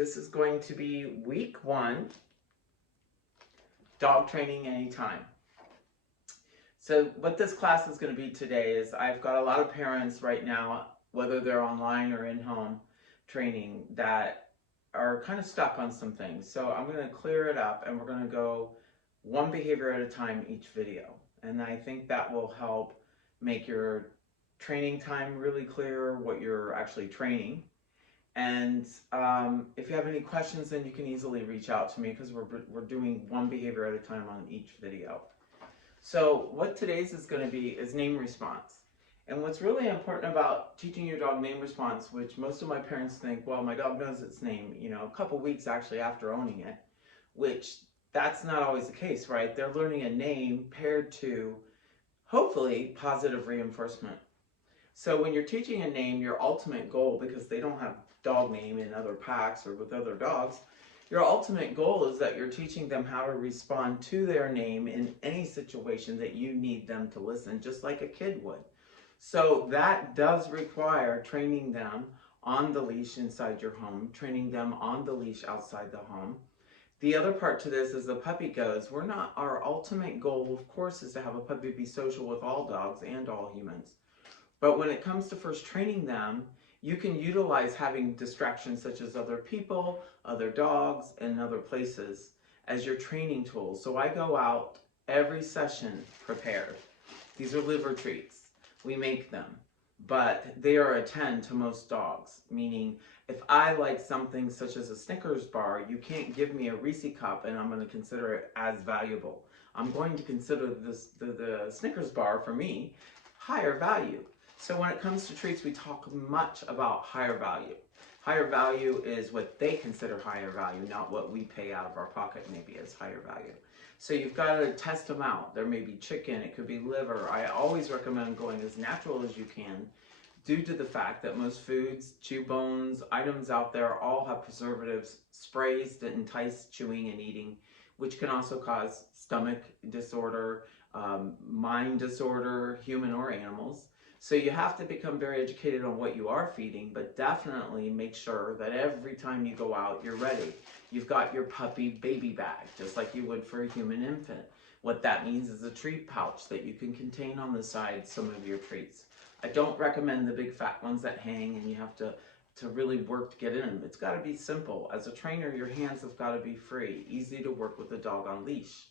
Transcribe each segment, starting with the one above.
This is going to be week 1, dog training anytime. So what this class is going to be today is I've got a lot of parents right now, whether they're online or in-home training, that are kind of stuck on some things. So I'm going to clear it up and we're going to go one behavior at a time each video. And I think that will help make your training time really clear, what you're actually training. And if you have any questions, then you can easily reach out to me because we're doing one behavior at a time on each video. So what today's is going to be is name response. And what's really important about teaching your dog name response, which most of my parents think, well, my dog knows its name, a couple weeks actually after owning it, which that's not always the case, right? They're learning a name paired to, hopefully, positive reinforcement. So when you're teaching a name, your ultimate goal, because they don't have dog name in other packs or with other dogs, your ultimate goal is that you're teaching them how to respond to their name in any situation that you need them to listen, just like a kid would. So that does require training them on the leash inside your home, training them on the leash outside the home. The other part to this is the puppy goes. Our ultimate goal, of course, is to have a puppy be social with all dogs and all humans. But when it comes to first training them, you can utilize having distractions such as other people, other dogs, and other places as your training tools. So I go out every session prepared. These are liver treats. We make them, but they are a 10 to most dogs, meaning if I like something such as a Snickers bar, you can't give me a Reese cup and I'm going to consider it as valuable. I'm going to consider the Snickers bar for me higher value. So when it comes to treats, we talk much about higher value. Higher value is what they consider higher value, not what we pay out of our pocket maybe as higher value. So you've got to test them out. There may be chicken, it could be liver. I always recommend going as natural as you can due to the fact that most foods, chew bones, items out there all have preservatives, sprays that entice chewing and eating, which can also cause stomach disorder, mind disorder, human or animals. So you have to become very educated on what you are feeding, but definitely make sure that every time you go out, you're ready. You've got your puppy baby bag, just like you would for a human infant. What that means is a treat pouch that you can contain on the side some of your treats. I don't recommend the big fat ones that hang and you have to really work to get in them. It's got to be simple. As a trainer, your hands have got to be free, easy to work with a dog on leash.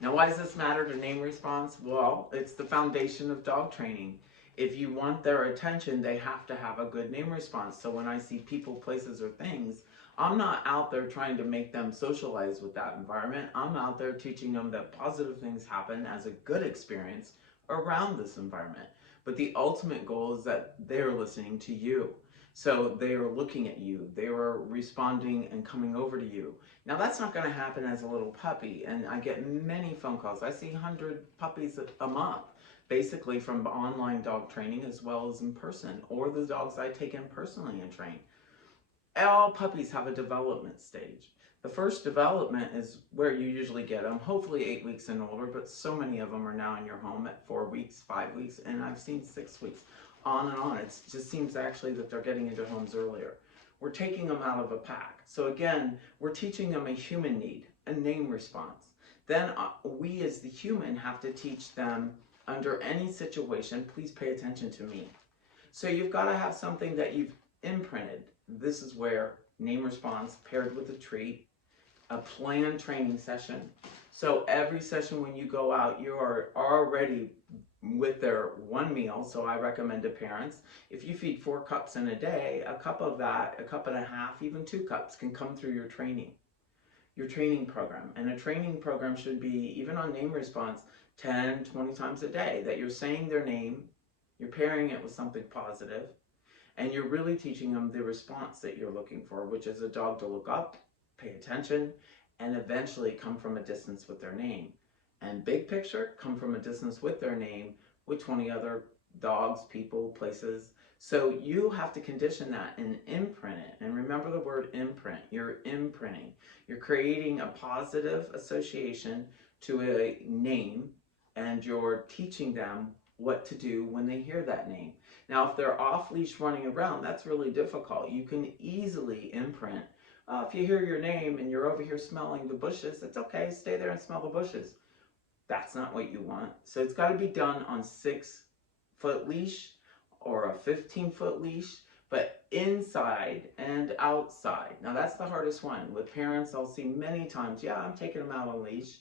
Now, why does this matter to name response? Well, it's the foundation of dog training. If you want their attention, they have to have a good name response. So when I see people, places, or things, I'm not out there trying to make them socialize with that environment. I'm out there teaching them that positive things happen as a good experience around this environment. But the ultimate goal is that they're listening to you. So they are looking at you, they are responding and coming over to you. Now that's not going to happen as a little puppy, and I get many phone calls. I see 100 puppies a month, basically from online dog training as well as in person, or the dogs I take in personally and train. All puppies have a development stage. The first development is where you usually get them, hopefully 8 weeks and older, but so many of them are now in your home at 4 weeks, 5 weeks, and I've seen 6 weeks. On and on. It just seems actually that they're getting into homes earlier. We're taking them out of a pack. So again, we're teaching them a human need, a name response. Then we as the human have to teach them under any situation, please pay attention to me. So you've got to have something that you've imprinted. This is where name response paired with a treat, a planned training session. So every session when you go out, you are already with their one meal. So I recommend to parents, if you feed 4 cups in a day, a cup of that, a cup and a half, even 2 cups can come through your training program. And a training program should be, even on name response, 10, 20 times a day, that you're saying their name, you're pairing it with something positive, and you're really teaching them the response that you're looking for, which is a dog to look up, pay attention, and eventually come from a distance with their name. And big picture, come from a distance with their name with 20 other dogs, people, places. So you have to condition that and imprint it. And remember the word imprint. You're imprinting. You're creating a positive association to a name, and you're teaching them what to do when they hear that name. Now, if they're off leash running around, that's really difficult. You can easily imprint. If you hear your name and you're over here smelling the bushes, it's okay, stay there and smell the bushes. That's not what you want. So it's got to be done on 6-foot leash or a 15-foot leash, but inside and outside. Now that's the hardest one. With parents, I'll see many times, yeah, I'm taking them out on leash.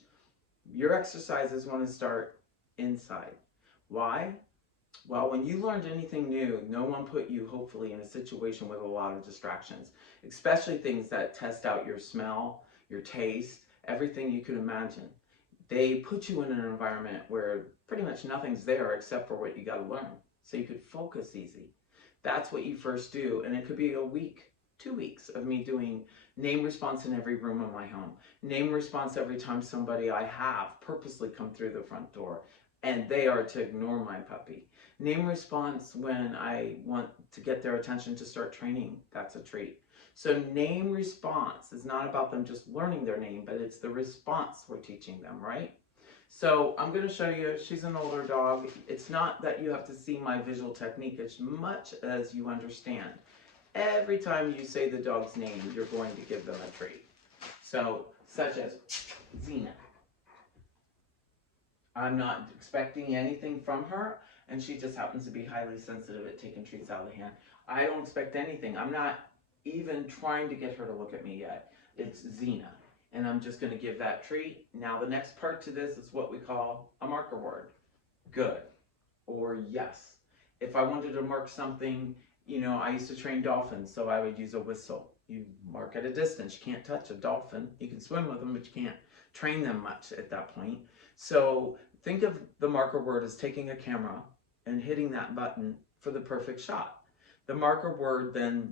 Your exercises want to start inside. Why? Well, when you learned anything new, no one put you, hopefully, in a situation with a lot of distractions, especially things that test out your smell, your taste, everything you can imagine. They put you in an environment where pretty much nothing's there except for what you got to learn, so you could focus easy. That's what you first do, and it could be a week, 2 weeks of me doing name response in every room of my home, name response every time somebody I have purposely come through the front door, and they are to ignore my puppy. Name response when I want to get their attention to start training. That's a treat. So name response is not about them just learning their name, but it's the response we're teaching them, right? So I'm going to show you, she's an older dog. It's not that you have to see my visual technique as much as you understand. Every time you say the dog's name, you're going to give them a treat. So, such as Xena. I'm not expecting anything from her, and she just happens to be highly sensitive at taking treats out of the hand. I don't expect anything. I'm not even trying to get her to look at me yet. It's Xena, and I'm just going to give that treat. Now the next part to this is what we call a marker word. Good or yes. If I wanted to mark something, you know, I used to train dolphins, so I would use a whistle. You mark at a distance. You can't touch a dolphin. You can swim with them, but you can't train them much at that point. So think of the marker word as taking a camera and hitting that button for the perfect shot. The marker word then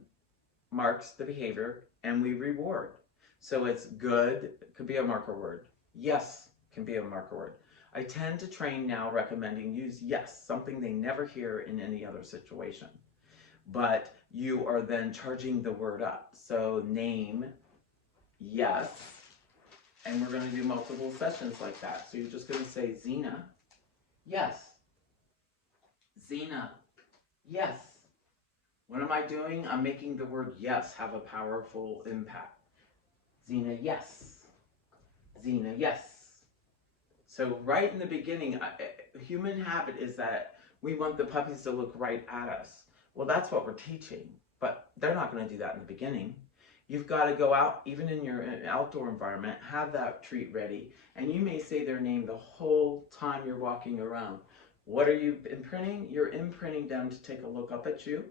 marks the behavior and we reward. So it's good, could be a marker word. Yes can be a marker word. I tend to train now recommending use yes, something they never hear in any other situation. But you are then charging the word up. So name, yes, and we're going to do multiple sessions like that. So you're just going to say Xena, yes. Xena, yes. What am I doing? I'm making the word yes have a powerful impact. Xena, yes. Xena, yes. So right in the beginning, human habit is that we want the puppies to look right at us. Well, that's what we're teaching, but they're not going to do that in the beginning. You've got to go out, even in your outdoor environment, have that treat ready, and you may say their name the whole time you're walking around. What are you imprinting? You're imprinting them to take a look up at you.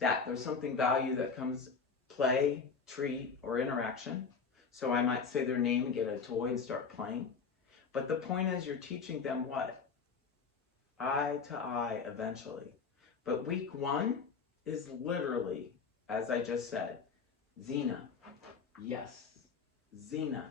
That there's something value that comes, play, treat, or interaction. So I might say their name and get a toy and start playing. But the point is you're teaching them what? Eye to eye eventually. But week 1 is literally, as I just said, Xena, yes. Xena,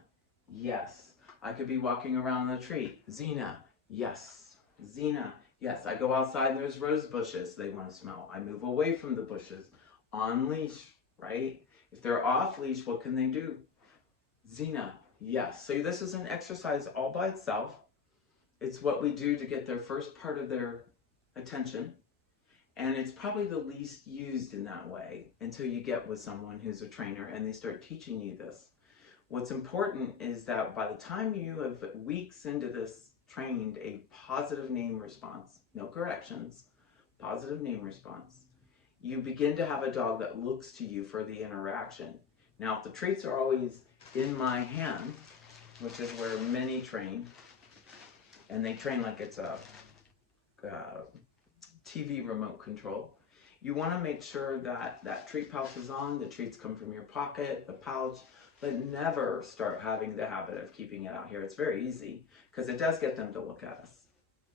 yes. I could be walking around the tree. Xena, yes. Xena, yes. I go outside and there's rose bushes they want to smell. I move away from the bushes on leash, right? If they're off leash, what can they do? Xena, yes. So this is an exercise all by itself. It's what we do to get their first part of their attention. And it's probably the least used in that way until you get with someone who's a trainer and they start teaching you this. What's important is that by the time you have weeks into this trained a positive name response, no corrections, positive name response, you begin to have a dog that looks to you for the interaction. Now, if the treats are always in my hand, which is where many train, and they train like it's a TV remote control, you want to make sure that that treat pouch is on, the treats come from your pocket, the pouch, but never start having the habit of keeping it out here. It's very easy because it does get them to look at us.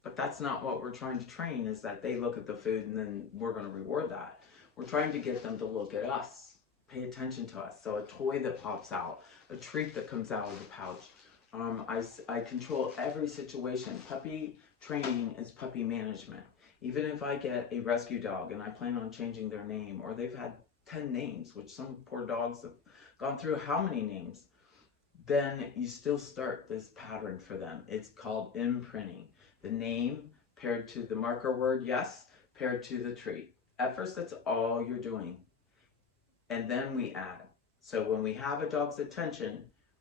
But that's not what we're trying to train, is that they look at the food and then we're going to reward that. We're trying to get them to look at us, pay attention to us. So a toy that pops out, a treat that comes out of the pouch. I control every situation. Puppy training is puppy management. Even if I get a rescue dog and I plan on changing their name, or they've had 10 names, which some poor dogs have gone through how many names, then you still start this pattern for them. It's called imprinting. The name paired to the marker word, yes, paired to the treat. At first, that's all you're doing. And then we add. So when we have a dog's attention,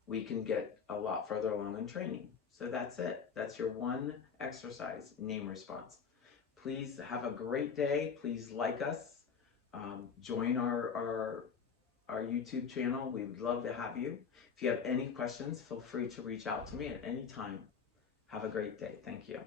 we can get a lot further along in training. So that's it. That's your one exercise, name response. Please have a great day. Please like us. Join our YouTube channel. We would love to have you. If you have any questions, feel free to reach out to me at any time. Have a great day. Thank you.